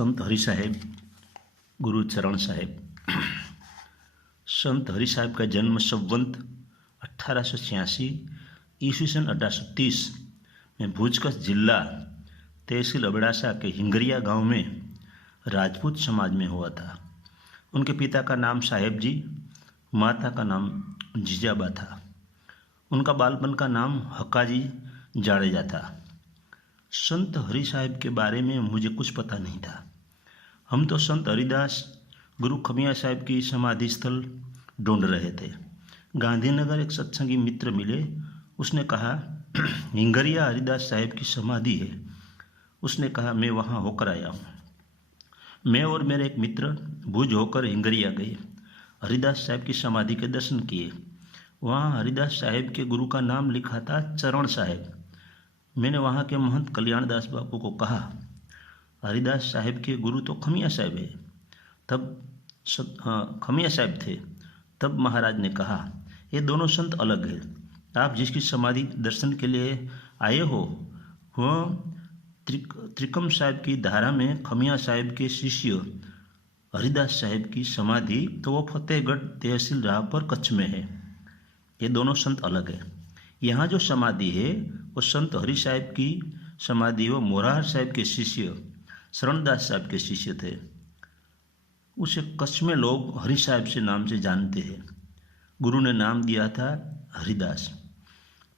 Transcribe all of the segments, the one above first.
संत हरि साहेब गुरु चरण साहेब। संत हरि साहेब का जन्म संवत 1886 ईस्वी सन 1830 में भूजकस जिला तहसील अबड़ासा के हिंगरिया गांव में राजपूत समाज में हुआ था। उनके पिता का नाम साहेब जी, माता का नाम जीजाबा था। उनका बालपन का नाम हक्काजी जाडेजा था। संत हरि साहेब के बारे में मुझे कुछ पता नहीं था। हम तो संत हरिदास गुरु खमिया साहेब की समाधि स्थल ढूंढ रहे थे। गांधीनगर एक सत्संगी मित्र मिले। उसने कहा हिंगरिया हरिदास साहेब की समाधि है। उसने कहा मैं वहाँ होकर आया हूँ। मैं और मेरे एक मित्र भुज होकर हिंगरिया गए। हरिदास साहेब की समाधि के दर्शन किए। वहाँ हरिदास साहेब के गुरु का नाम लिखा था चरण साहेब। मैंने वहाँ के महंत कल्याणदास बापू को कहा हरिदास साहेब के गुरु तो खमिया साहेब है। खमिया साहेब थे। तब महाराज ने कहा ये दोनों संत अलग हैं। आप जिसकी समाधि दर्शन के लिए आए हो वह त्रिकम साहेब की धारा में खमिया साहेब के शिष्य हरिदास साहेब की समाधि तो वो फतेहगढ़ तहसील राह पर कच्छ में है। ये दोनों संत अलग है। यहाँ जो समाधि है वो संत हरि साहेब की समाधि वो मोरार साहेब के शिष्य शरणदास साहब के शिष्य थे। उसे कच्छ में लोग हरि साहेब से नाम से जानते हैं। गुरु ने नाम दिया था हरिदास।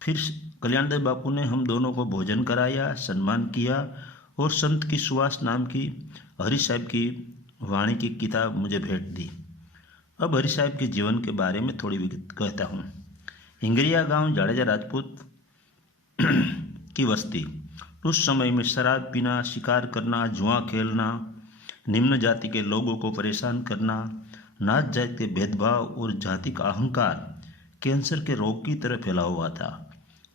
फिर कल्याणदास बापू ने हम दोनों को भोजन कराया, सम्मान किया और संत की सुवास नाम की हरि साहेब की वाणी की किताब मुझे भेंट दी। अब हरि साहेब के जीवन के बारे में थोड़ी विगत कहता हूँ। हिंगरिया गांव जाडेजा राजपूत की बस्ती। उस समय में शराब पीना, शिकार करना, जुआ खेलना, निम्न जाति के लोगों को परेशान करना, नाच जाति के भेदभाव और जाति का अहंकार कैंसर के रोग की तरह फैला हुआ था।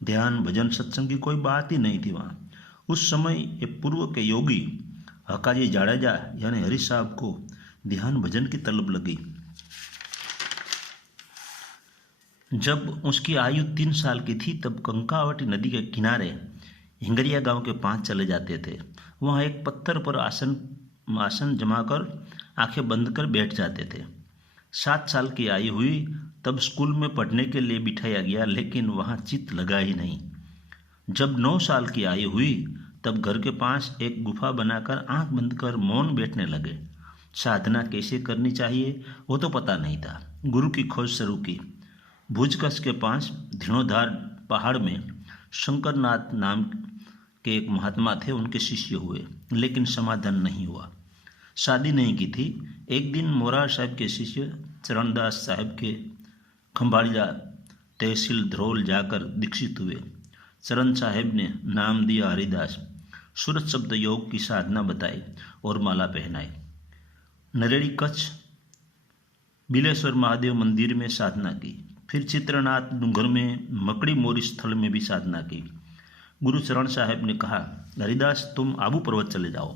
ध्यान भजन सत्संग की कोई बात ही नहीं थी वहाँ। उस समय ये पूर्व के योगी हक्काजी जाडेजा यानी हरि साहब को ध्यान भजन की तलब लगी। जब उसकी आयु 3 साल की थी तब कंकावटी नदी के किनारे हिंगरिया गांव के 5 चले जाते थे। वहाँ एक पत्थर पर आसन जमाकर आंखें बंद कर बैठ जाते थे। 7 साल की आयु हुई तब स्कूल में पढ़ने के लिए बिठाया गया, लेकिन वहाँ चित्त लगा ही नहीं। जब 9 साल की आयु हुई तब घर के पास एक गुफा बनाकर आंख बंद कर मौन बैठने लगे। साधना कैसे करनी चाहिए वो तो पता नहीं था। गुरु की खोज शुरू की। भुजकस के पास धीणोधार पहाड़ में शंकरनाथ नाम के एक महात्मा थे। उनके शिष्य हुए, लेकिन समाधान नहीं हुआ। शादी नहीं की थी। एक दिन मोरार साहब के शिष्य चरणदास साहब के खंभाड़िया तहसील धरोल जाकर दीक्षित हुए। चरण साहब ने नाम दिया हरिदास। सूरत शब्द योग की साधना बताई और माला पहनाई। नरेड़ी कच्छ बिलेश्वर महादेव मंदिर में साधना की। फिर चित्रनाथ डूंगर में मकड़ी मोरी स्थल में भी साधना की। गुरु चरण साहब ने कहा हरिदास तुम आबू पर्वत चले जाओ,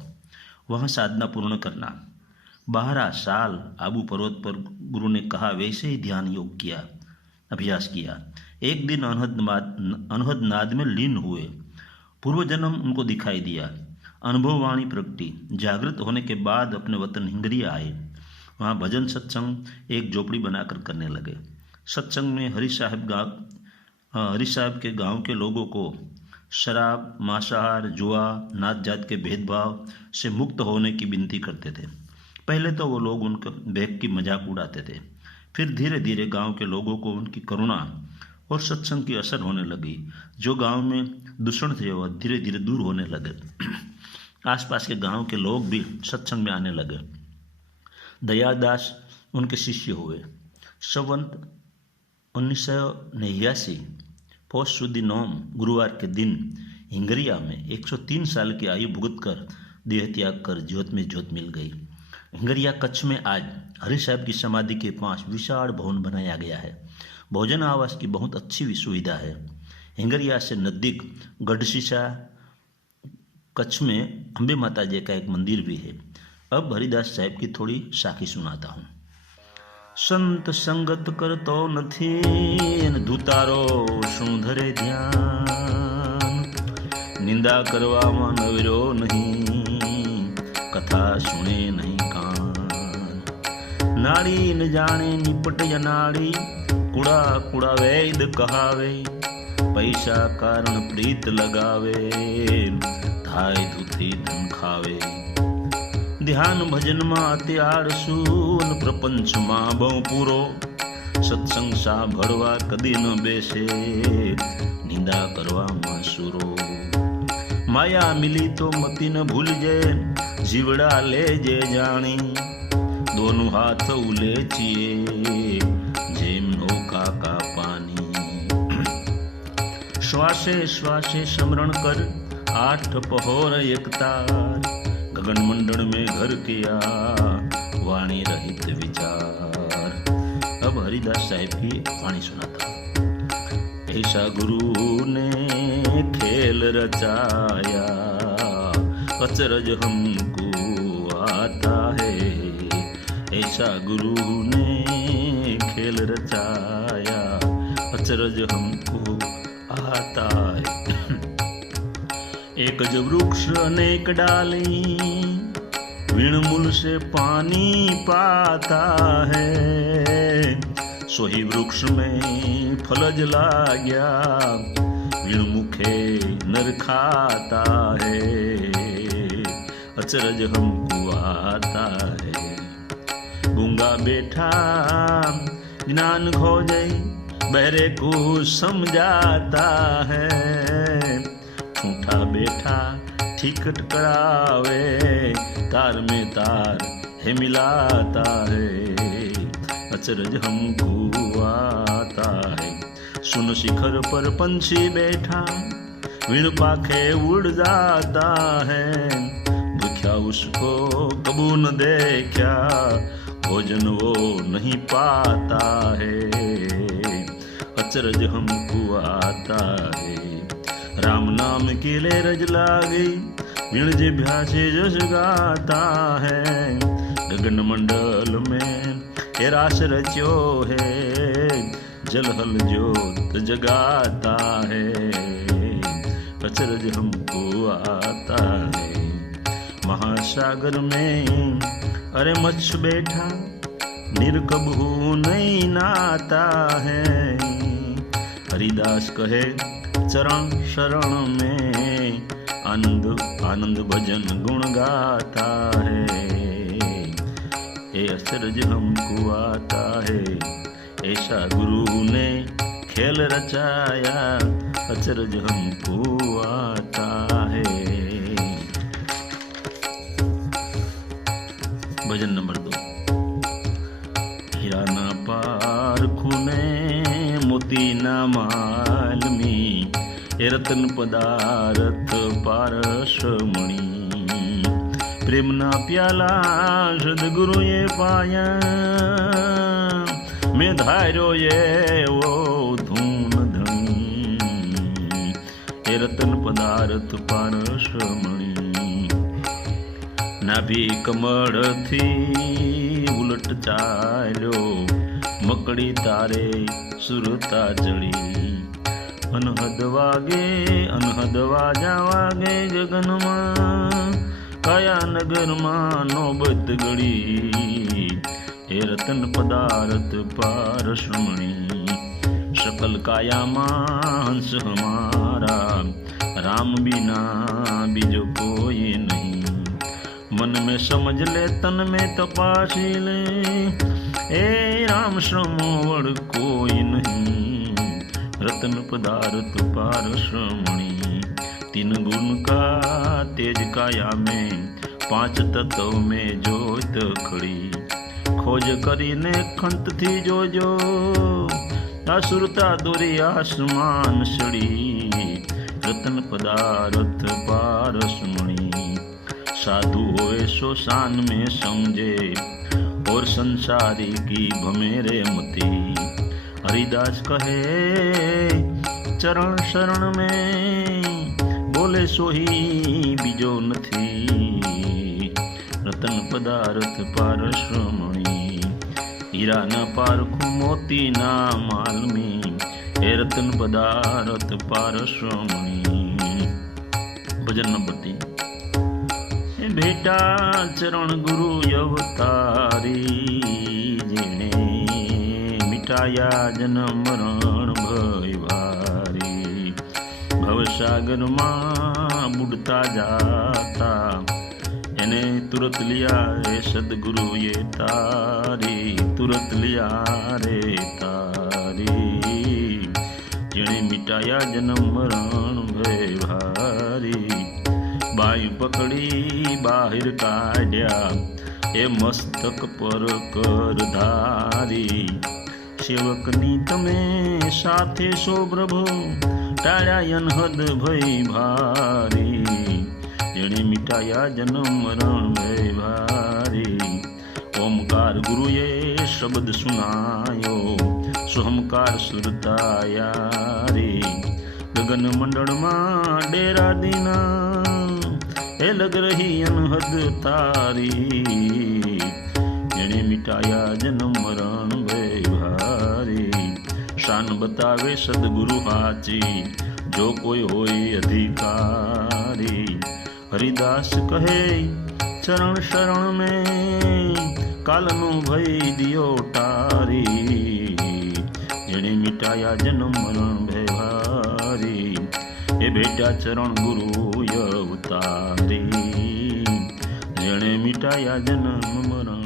वहाँ साधना पूर्ण करना। 12 साल आबू पर्वत पर गुरु ने कहा वैसे ही ध्यान योग किया, अभ्यास किया। एक दिन अनहद नाद में लीन हुए। पूर्व जन्म उनको दिखाई दिया। अनुभववाणी प्रगटी। जागृत होने के बाद अपने वतन हिंगरिया आए। वहाँ भजन सत्संग एक झोपड़ी बनाकर करने लगे। सत्संग में हरि साहब के गांव के लोगों को शराब, मांसाहार, जुआ, नाच जात के भेदभाव से मुक्त होने की विनती करते थे। पहले तो वो लोग उनका बहक की मजाक उड़ाते थे। फिर धीरे धीरे गांव के लोगों को उनकी करुणा और सत्संग की असर होने लगी। जो गांव में दूषण थे वह धीरे धीरे दूर होने लगे। आसपास के गांव के लोग भी सत्संग में आने लगे। दयादास उनके शिष्य हुए। संवत 1989 पौष सुदी 9 गुरुवार के दिन हिंगरिया में 103 साल की आयु भुगत कर देह त्याग कर ज्योत में ज्योत मिल गई। हिंगरिया कच्छ में आज हरि साहब की समाधि के पास विशाल भवन बनाया गया है। भोजन आवास की बहुत अच्छी सुविधा है। हिंगरिया से नजदीक गढ़सीसा कच्छ में अम्बे माता जी का एक मंदिर भी है। अब हरिदास साहब की थोड़ी साखी सुनाता हूँ। संत संगत करतो नथी धुतारो શું ધરે ધ્યાન, નિંદા કરવામાં નવરો નહીં, કથા कथा सुने नहीं कान। नाड़ी न जाने निपट जनाड़ी, कुड़ा कुड़ा वैद कहावे। पैसा कारण प्रीत लगावे, थाय दूथी धन खावे। ध्यान भजन में अति आळसू, प्रपंच में बहु पूरो। सत्संग सा भरवा कदी न बेसे, निंदा करवा में सुरो। माया मिली तो मती न भूल जे, जीवड़ा ले जे जानी। दोनों हाथ उलेचिए, जेम नौका का पानी। श्वासे श्वासे स्मरण कर, 8 पहर एक तार। गगन मंडल में घर किया, वाणी रहित विचार। अब हरिदास साहिब की वाणी सुनाता। ऐसा गुरु ने खेल रचाया, अचरज हमको आता है। ऐसा गुरु ने खेल रचाया, अचरज हमको आता है। एक जो वृक्ष अनेक डाली, विणमूल से पानी पाता है। सोही वृक्ष में फलज लाग्या, विणमुखे नर खाता है। अचरज हमको आता है। गूंगा बैठा ज्ञान खोजे, बहरे को समझाता है। ठूठा बैठा टिकट करावे, तार में तार है मिलाता है। अचरज हमको आता है। सुन शिखर पर पंछी बैठा, विण पाखे उड़ जाता है। भूख्या उसको कबू न देखा, भोजन वो नहीं पाता है। अचरज हमको आता है। राम नाम के ले रज लागे, विण जिभ्या से जस गाता है। गगन मंडल में हे रास रच्यो है, जलहल ज्योत जगाता है। अचरज हमको आता है। महासागर में अरे मच्छ बैठा, निरकबू नहीं नाता है। हरिदास कहे चरण शरण में, आनंद आनंद भजन गुण गाता है। ये अचरज हमको आता है। ऐसा गुरु ने खेल रचाया, अचरज हमको आता है। भजन नंबर 2। हीरा ना पार खूने, मोती ना मालमी। ए रतन पदार्थ पारसमणी। प्रेम ना प्याला सदगुरु ये पाया, मैं धार्यो ये वो धून धनी। ए रतन पदार्थ पारसमणी। नाभि कमळ थी उलट चाल्यो, मकड़ी तारे सुरता चढ़ी। अनहद वाजा वागे गगन में, काया नगर में नौबत गड़ी। हे रतन पदार्थ पारसमणी। सकल काया मां हंस हमारा, राम बिना बीजो कोई नहीं। मन में समझ ले तन में तपासी ले, ए राम श्रमोवड़ कोई नहीं। रतन पदार्थ पारसमणी। 3 गुण का तेज काया में, 5 तत्व में जोत खड़ी। खोज करीने खंत थी जो, असुरता दोरी आसमान सड़ी। रतन पदार्थ पारसमणी। साधु होए सो शान में समझे, और संसारी की भमेरे मती। हरिदास कहे चरण शरण में, बोले सोही बीजो नथी। रतन पदार्थ पारसमणी। हीरा न पारखू मोती ना मालमी, हे रतन पदार्थ पारसमणी। भजन नंबर 3। भेटा चरण गुरु अवतारी, जेने मिटाया जन्म मरण भय भारी। भवसागर मां बुड़ता जाता, એને તુરત લિયા રે સદગુરુ એ તારી, તુરત લિયા રે તારી। જેણે મિટાયા જન્મ મરણ ભય ભારી। બાઈ પકડી બહાર કાઢ્યા, એ મસ્તક પર કર ધારી। સેવકની તમે સાથે સો પ્રભુ, ટાળ્યા અનહદ ભય ભારી। જેણે મિટાયા જન્મ મરણ ભય ભારી। ઓમકાર ગુરુએ શબ્દ સુનાયો, સોહમકાર સુરતાયા રે। ગગન મંડળમાં ડેરા દીના, એ લગ રહી અનહદ તારી। જેણે મિટાયા જન્મ મરણ ભય ભારી। શાન બતાવે સદગુરુ હાચી, જો કોઈ હોય અધિકારી। હરિદાસ કહે ચરણ શરણ में, કાલનું ભય દિયો ટારી। જેણે મિટાયા જન્મ મરણ ભય ભારી। એ બેટા ચરણ ગુરુ અવતારી, જેણે મિટાયા જન્મ મરણ